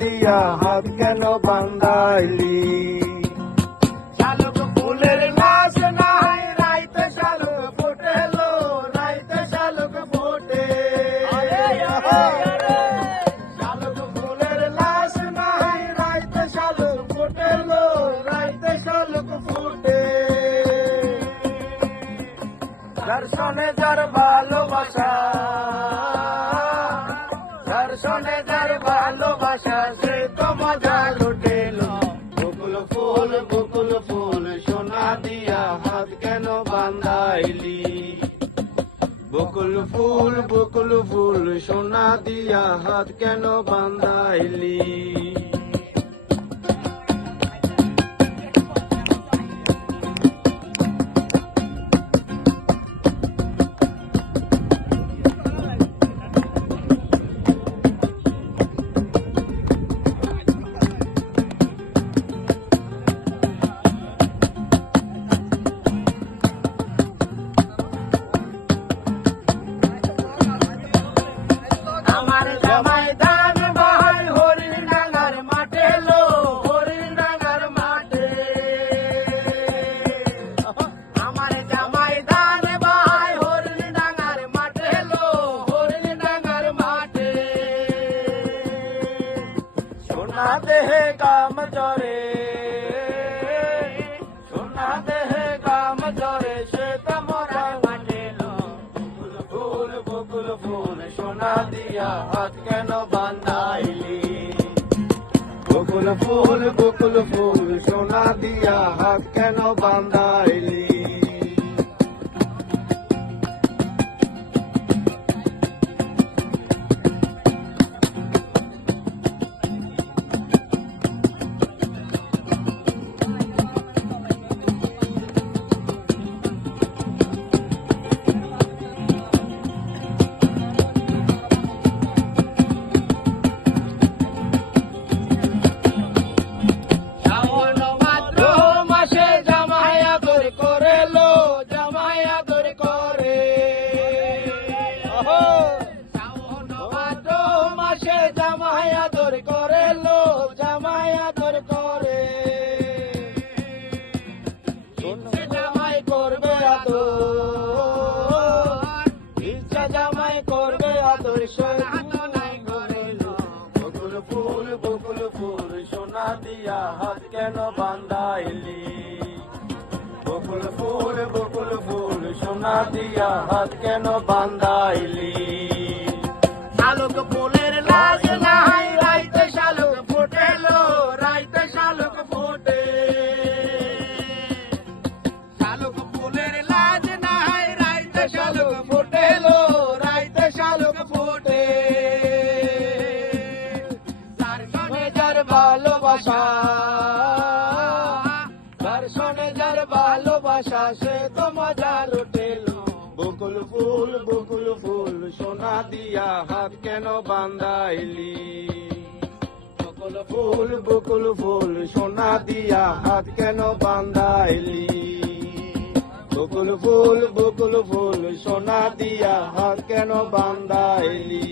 দিয়া হাত কেন বান্ধাইলি? শালুক ফুলের লাশ নাই রাইতে শালুক ফোটেলো, রাইতে শালুক ফোটে। শালুক ফুলের লাশ নাই রাইতে শালুক ফোটেলো, রাইতে শালুক ফোটে। দর্শনে যার ভালোবাসা, দর্শনে যার ভালোবাসা, সে তো মজা লুটেলো। বকুল ফুল সোনা দিয়া হাত কেন বান্ধাইলি? বকুল ফুল সোনা দিয়া হাত কেন বান্ধাইলি? আমার জামাই ধান বাহাই হরিণ ডাঙ্গার মাঠে লো, হরিণ ডাঙ্গার মাঠে। আমার জামাই ধান বাহাই হরিণ ডাঙ্গার মাঠে লো, হরিণ ডাঙ্গার মাঠে। সোনা দেহে কাম জরে, সোনা দেহে কাম জরে, সে তো মরা মাঠে লো। বকুল ফুল সোনা দিয়া হাত কেন বান্ধাইলি? বকুল ফুল সোনা দিয়া হাত কেন বান্ধাইলি? জামাই আদর করে লো, জামাই আদর করে। ইচ্ছে জামাই করবে আদর, ইচ্ছা জামাই করবে আদর, হাত নাই করে লো। বকুল ফুল সোনা দিয়া হাত কেন বান্ধাইলি? বকুল ফুল সোনা দিয়া হাত কেন বান্ধাইলি? শালুক ফুলের লাশ নাই রাইতে শালুক ফোটেলো, রাইতে শালুক ফোটে। শালুক ফুলের লাশ নাই রাইতে শালুক ফোটেলো, রাইতে শালুক ফোটে। দর্শনে যার ভালোবাসা, দর্শনে যার ভালোবাসা, সে তো মজা লুটেলো। বকুল ফুল সোনা দিয়া হাত কেন বান্ধাইলি? বকুল ফুল সোনা দিয়া হাত কেন বান্ধাইলি? বকুল ফুল সোনা দিয়া হাত কেন বান্ধাইলি?